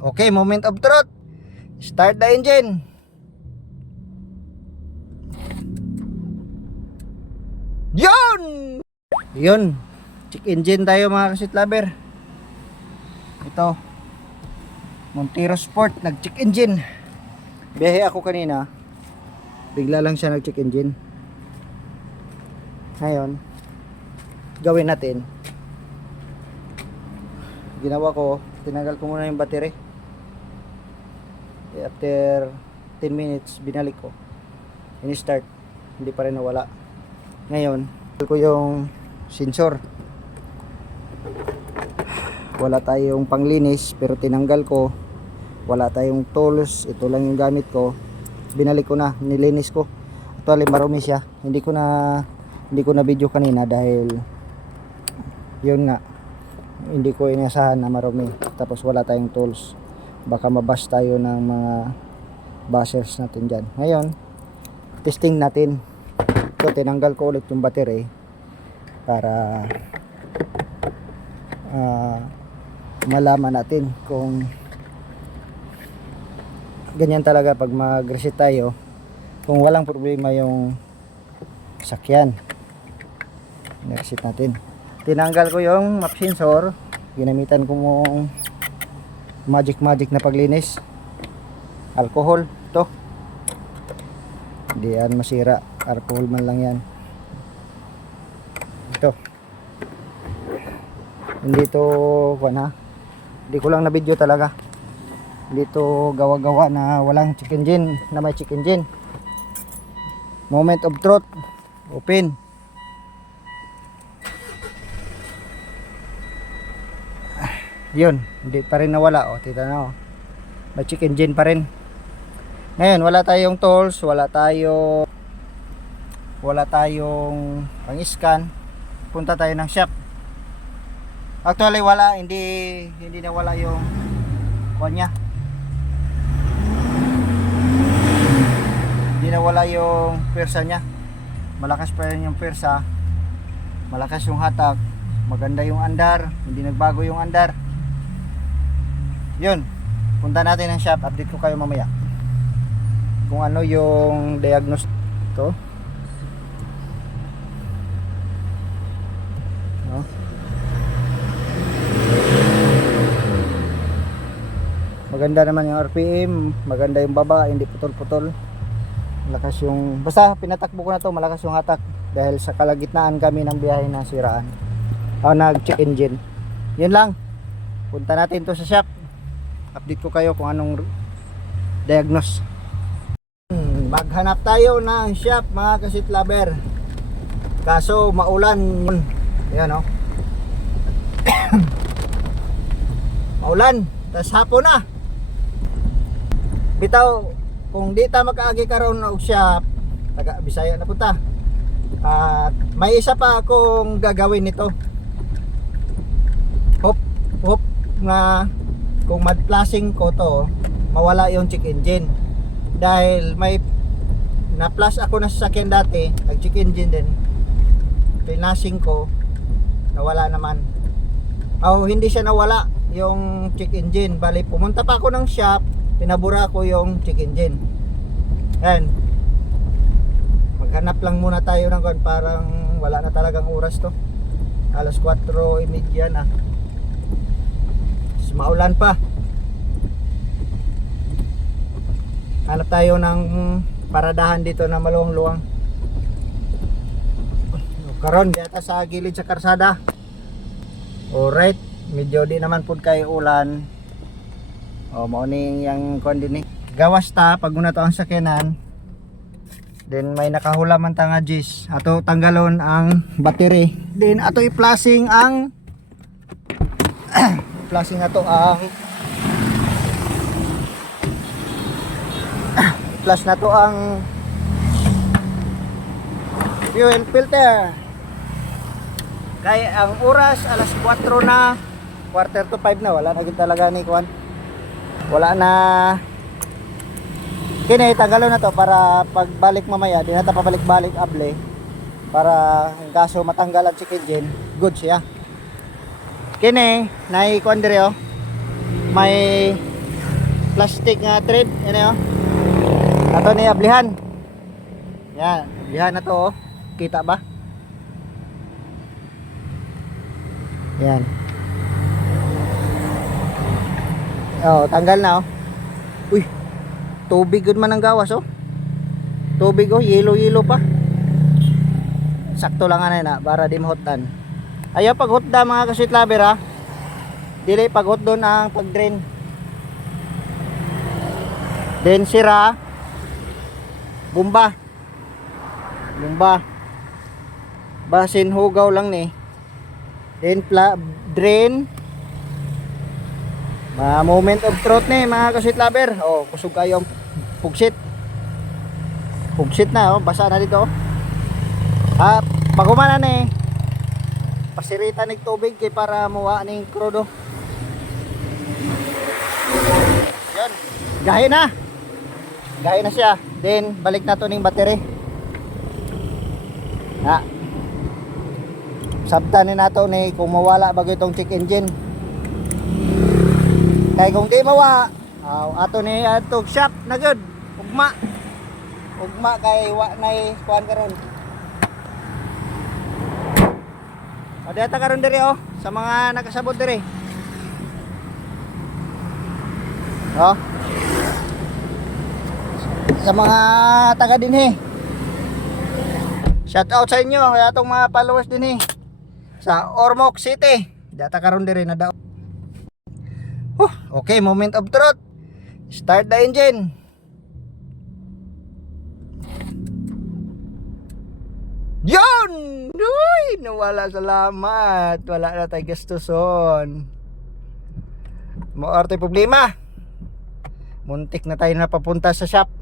Okay, moment of truth. Start the engine. Yun! Yun. Check engine tayo mga kasit lover. Ito. Montero Sport, nag-check engine. Biyahe ako kanina. Bigla lang siya nag-check engine. Ngayon, gawin natin. Ginawa ko, tinanggal ko muna yung battery. After 10 minutes, binalik ko. Ini-start. Hindi pa rin nawala. Ngayon, ko yung sensor. Wala tayong panglinis, pero tinanggal ko. Wala tayong tools. Ito lang yung gamit ko. Binalik ko na, nilinis ko. Actually, marumi siya. Hindi ko na video kanina dahil yun nga, hindi ko inasahan na marumi. Tapos wala tayong tools. Baka mabash tayo ng mga bashers natin dyan. Ngayon, testing natin. Ito, tinanggal ko ulit yung battery para malaman natin kung ganyan talaga pag mag-reset tayo, kung walang problema yung sakyan. I-reset natin. Tinanggal ko yung map sensor. Ginamitan ko mong magic na paglinis. Alcohol to. Hindi yan masira. Alcohol man lang yan. Ito. Hindi to hindi ko lang na video talaga. Hindi to gawa-gawa na walang check engine, na may check engine. Moment of truth. Open. Yun, hindi pa rin nawala. O, tita na, may check engine pa rin. Ngayon, wala tayong tools, wala tayong pang-scan. Punta tayo ng shop. Actually, hindi nawala yung kanya. Hindi nawala yung pwersa niya. Malakas pa rin yung pwersa. Malakas yung hatak. Maganda yung andar. Hindi nagbago yung andar. Yun, punta natin ng shop. Update ko kayo mamaya kung ano yung diagnosis to. No? Maganda naman yung RPM, maganda yung baba, hindi putol-putol. Malakas yung, basta pinatakbo ko na to, malakas yung hatak dahil sa kalagitnaan kami ng biyahe na siraan. Nag-check engine. Yun lang. Punta natin to sa shop. Update ko kayo kung anong diagnose. Maghanap tayo ng shop mga kasit lover. Kaso maulan yun. Ayan o. Maulan. Tas hapon na. Bitaw, kung di ta makaagi karon og shop, taga Bisaya na punta. At may isa pa akong gagawin nito. Hope na kung mad-flashing ko to, mawala yung check engine. Dahil may na-flash ako na sasakyan dati, nag-check engine din. Pinashing ko, nawala naman. Hindi siya nawala yung check engine. Bali, pumunta pa ako ng shop, pinabura ko yung check engine. Yan. Maghanap lang muna tayo ng parang wala na talagang oras to. Alas 4:30 na. Maulan pa. Hanap tayo ng paradahan dito na maluwang-luwang. Karon dito sa gilid sa karsada. Alright, medyo di naman pud kay ulan. Mao ning yang kon din gawas ta pag una to ang sakyanan. Then may nakahula man ta nga jis. Ato tanggalon ang battery. Then ato i-flashing ang flashing ato ang flash na to ang fuel filter. Kaya ang oras alas 4 na, quarter to 5 na, wala na gid talaga ni kuan. Wala na. Kini tagalon na to para pagbalik mamaya, di na ta pabalik-balik able para ang kaso matanggal ang check engine, good siya. Kini nay kuan dire may plastic nga thread. Yan o. Ato ni ablihan. Yan, ablihan na to oh. Kita ba? Yan. Oh, tanggal na oh. Uy. Tubig gud man ang gawas oh. Tubig oh, yelo-yelo pa. Sakto lang ana na para di mahutan. Ayaw paghutda mga ka-sweet lover ha. Dili paghut doon ang pag-drain. Then sira bomba. Basin hugaw lang ni. Then drain. Moment of truth ni mga ka-sweet lover. Oh, kusog kayo ang pugsit. Pugsit na oh, basa na dito. Pag humana ni pasirita ning tubig kay para muwa ning crudo. Yan. Gahi na siya. Then balik na to ning battery. Sabtanin nato ni kung mawala bago itong check engine. Kay kung di mawa, ato ni atong shop na good. Ugma kay wa nay kuan karon. O data karon diri oh sa mga nakasabot diri. Oh. Sa mga taga dinhi. Shout out sa inyo atong mga followers dinhi sa Ormoc City. Data karon diri na daw. Okay, moment of truth. Start the engine. Yun! Uy! Nawala, salamat. Wala na tayo gastuson. Maarte problema. Muntik na tayo napapunta sa shop.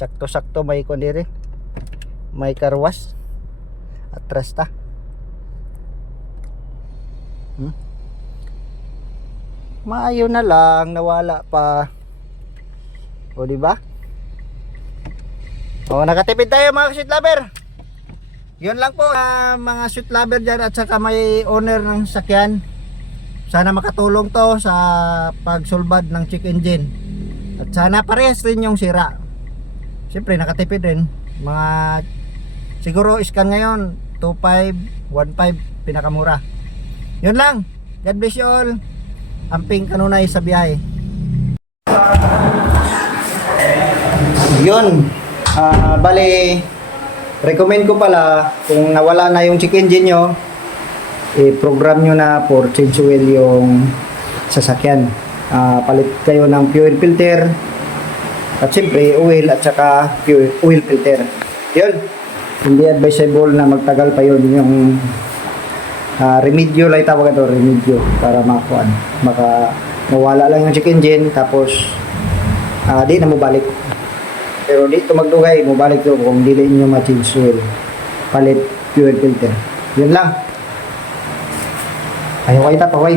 Sakto-sakto may kondiri. May karwas. Atras ta. Maayo na lang, nawala pa. O di ba? O nakatipid tayo mga sweet lover. Yun lang po mga sweet lover dyan at saka may owner ng sakyan. Sana makatulong to sa pagsulbad ng check engine. At sana parehas rin yung sira. Siyempre nakatipid rin. Mga siguro iskan ngayon 2.5, 1.5 pinakamura. Yun lang. God bless you all. Amping kanunay sa biyahe. Yun. Bali recommend ko pala kung nawala na yung check engine nyo, i-program nyo na for change oil yung sasakyan. Palit kayo ng fuel filter at siyempre oil at saka fuel oil filter. Yun. Hindi advisable na magtagal pa yun yung remedyo lang tawag ito, remedyo para maka mawala lang yung check engine tapos di na mabalik. Pero dito magdugay, mabalik to kung dili niyo ma-change oil, palit fuel filter. Yun lang. Ayaw kayo tapaway.